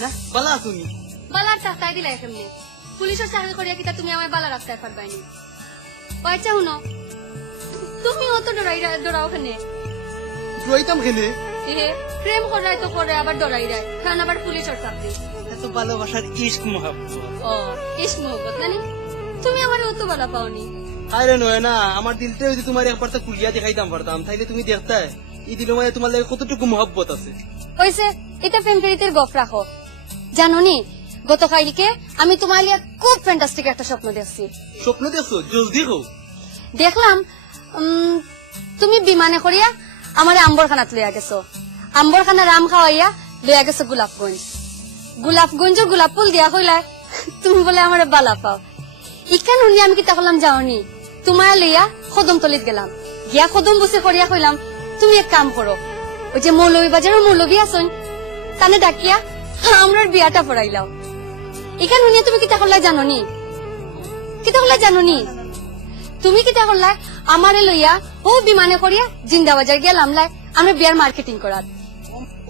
না বালা তুমি বালার চাকরি দিলাই কেমনে পুলিশের চাকরি করিয়া কিতা তুমি আমার বালা রাস্তায় পারবাইনি পয়সা শুনো তুমি অত ডরাও কেনে ডরাইতাম কেনে প্রেম করাই তো করে আবার ডরাই রায় কারণ আবার পুলিশের চাকরি এত ভালোবাসার ইশক মহব্বত ও ইশক মহব্বত নানি তুমি আমার অত ভালো পাওনি আরে নয় না আমার দিলটা যদি তোমার একবার তো কুলিয়া দেখাইতাম পারতাম তাইলে তুমি দেখতে এই দিনের মধ্যে তোমার লাগে কতটুকু মহব্বত আছে হয়েছে এটা প্রেম প্রীতির গপ রাখো জানো নি গতকালকে আমি তোমার লিয়া খুব ফ্যান্টাস্টিক একটা স্বপ্ন দেখছি স্বপ্ন দেখছো জলদি হোক দেখলাম তুমি বিমানে করিয়া আমার আম্বরখানাত লইয়া গেছো আম্বরখানা রাম খাওয়াইয়া লইয়া গেছো গোলাপগঞ্জ গোলাপ ফুল দিয়া কইলা তুমি বলে আমার বালা পাও ইখান শুনি আমি কিতা করলাম যাওনি তোমার লইয়া কদমতলিত গেলাম গিয়া কদম বসে করিয়া কইলাম তুমি এক কাম করো ওই যে মৌলভীবাজারের মৌলভী আসন তানে ডাকিয়া আমরার বিয়াটা পড়াইলাম এখান শুনিয়া তুমি কিতা করলা জানোনি তুমি কিতা করলা আমারে লইয়া ও বিমানে করিয়া জিন্দাবাজার গেলাম লাই আমরা বিয়ার মার্কেটিং করার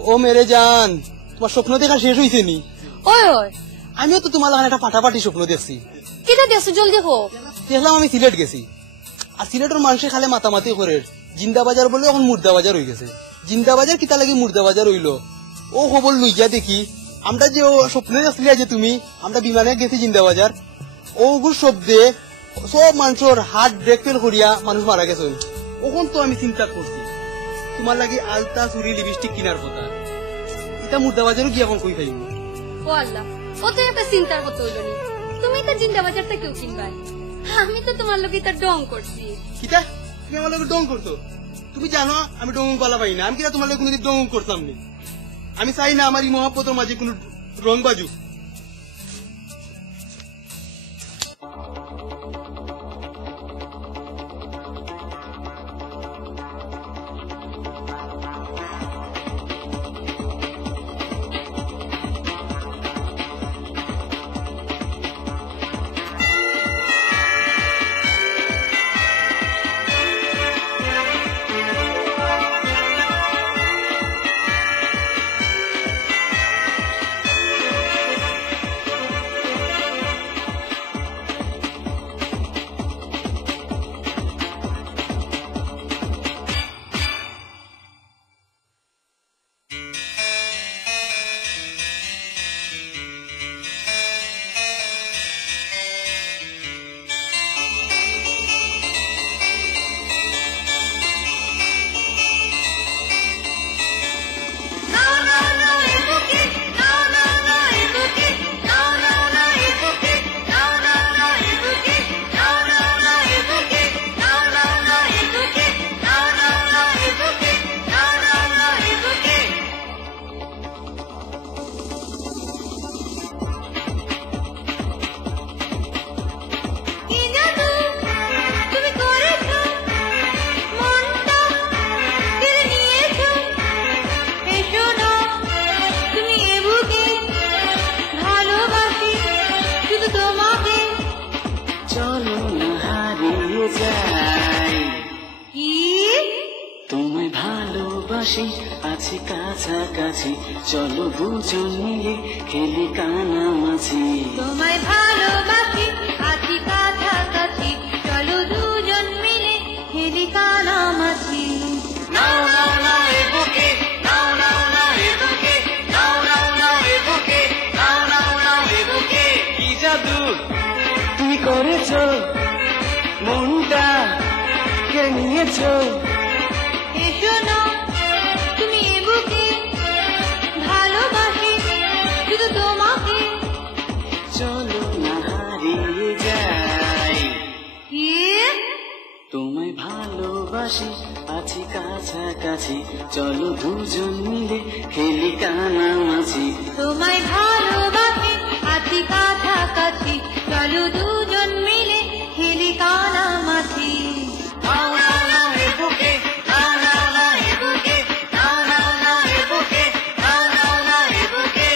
ও মেরে জান তোমার স্বপ্ন দেখা শেষ হইছে নি ওই আমিও তো তোমার লাগে একটা ফাটাফাটি স্বপ্ন দেখছি কিতা দেখছো জলদি হো দেখলাম আমি সিলেট গেছি আর সিলেটের মানুষের খালে মাতামাতি করে জিন্দাবাজার বলে এখন মুর্দাবাজার হয়ে গেছে জিন্দাবাজার কিতা লাগে মুর্দাবাজার হইল ও খবর লইয়া দেখি আমরা যে স্বপ্নে দেখছিলা যে তুমি আমরা বিমানে গেছি জিন্দাবাজার ওগুর শব্দে সব মানুষের হার্ট ব্রেক ফেল করিয়া মানুষ মারা গেছে ওখান তো আমি চিন্তা করছি তোমার লাগে আলতা চুরি লিপস্টিক কিনার কথা এটা মুর্দাবাজারও গিয়ে এখন কই পাইব ও আল্লাহ ও তো একটা চিন্তার কথা হইল নি তুমি তো জিন্দাবাজারটা কেউ কিনবাই আমি তো তোমার লোকে তার ডং করছি কিতা তুমি আমার লোক ডং করতো তুমি জানো আমি ডং পালা পাই না আমি কিনা তোমার লোক কোনোদিন ডং করতাম না আমি চাই না আমার এই মহাপতের মাঝে কোনো রং বাজু আছি কাছাকাছি চলো দুজন মিলে খেলি কানামাছি তোমায় ভালোবাসি আছি কাছাকাছি চলো দুজন মিলে খেলি কানামাছি নাও নাও নাও এ বুকে নাও নাও নাও এ বুকে নাও নাও নাও এ বুকে নাও নাও নাও এ বুকে কি জাদু তুমি করেছো মনটা কে নিয়েছো এসো না তুমি এ বুকে ভালোবাসি শুধু তোমাকে চলো না হারিয়ে যাই তোমায় ভালোবাসি আছি কাছাকাছি চলো দুজন মিলে খেলি কানামাছি তোমায় ভালোবাসি আছি কাছাকাছি চলো দুজন মিলে খেলি কানামাছি নাও নাও নাও এ বুকে নাও নাও নাও এ বুকে নাও নাও নাও এ বুকে নাও নাও নাও এ বুকে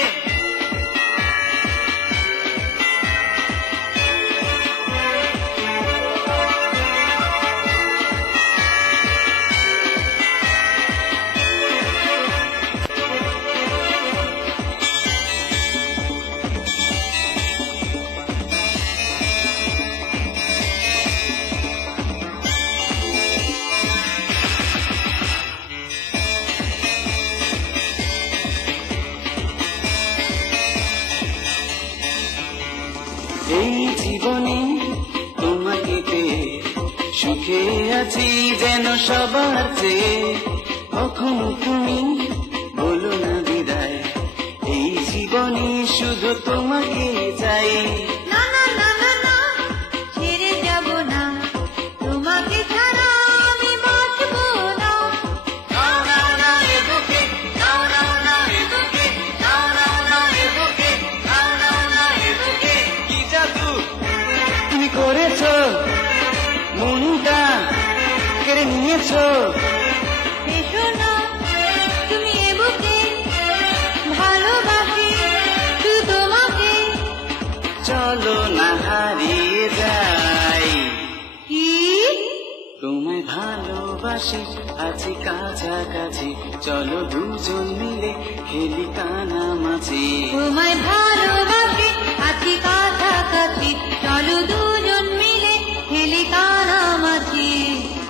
এই জীবনে তোমাকে পেয়ে সুখে আছি যেন সবার চেয়ে কখনো তুমি বলো না বিদায় এই জীবনে শুধু তোমাকে চাই না না না না না ছেড়ে যাব না তোমাকে ছাড়া আমি বাঁচবো না নাও নাও নাও এ বুকে নাও নাও নাও এ বুকে নাও নাও নাও এ বুকে নাও নাও নাও এ বুকে কি জাদু তুমি করেছো মনটা কেড়ে নিয়েছো এসো না তুমি এ বুকে ভালোবাসি শুধু তোমাকে চলো না হারিয়ে যাই কি তোমায় ভালোবাসি আছি কাছাকাছি চলো দুজন মিলে খেলি কানামাছি তোমায় ভালোবাসি আছি কাছাকাছি চলো দুজন মিলে খেলি কানামাছি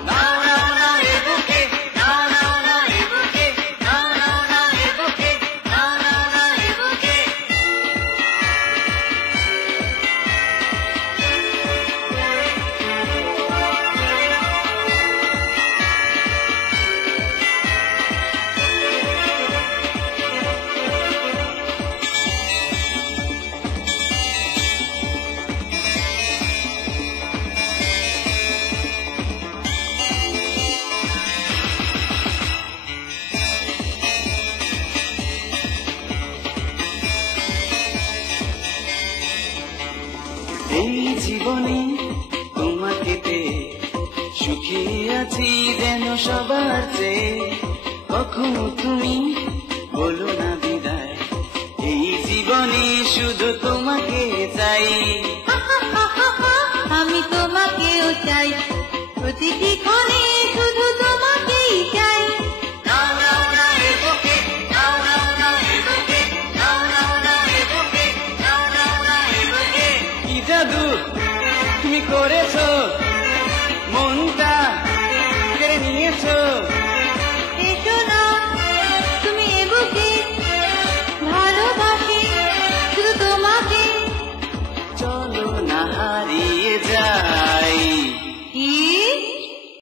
নাও নাও নাও এ বুকে নাও নাও নাও এ বুকে নাও নাও নাও এ বুকে নাও নাও নাও এ বুকে এই জীবনে তোমাকে পেয়ে সুখে আছি যেন সবার চেয়ে কখনো তুমি বলো না বিদায় এই জীবনে শুধু তোমাকে চাই আমি তোমাকেও চাই প্রতিটি ক্ষণে শুধু তোমাকেই চাই নাও নাও নাও এ বুকে নাও নাও নাও এ বুকে নাও নাও নাও এ বুকে নাও নাও নাও এ বুকে কি জাদু তুমি করেছো মনটা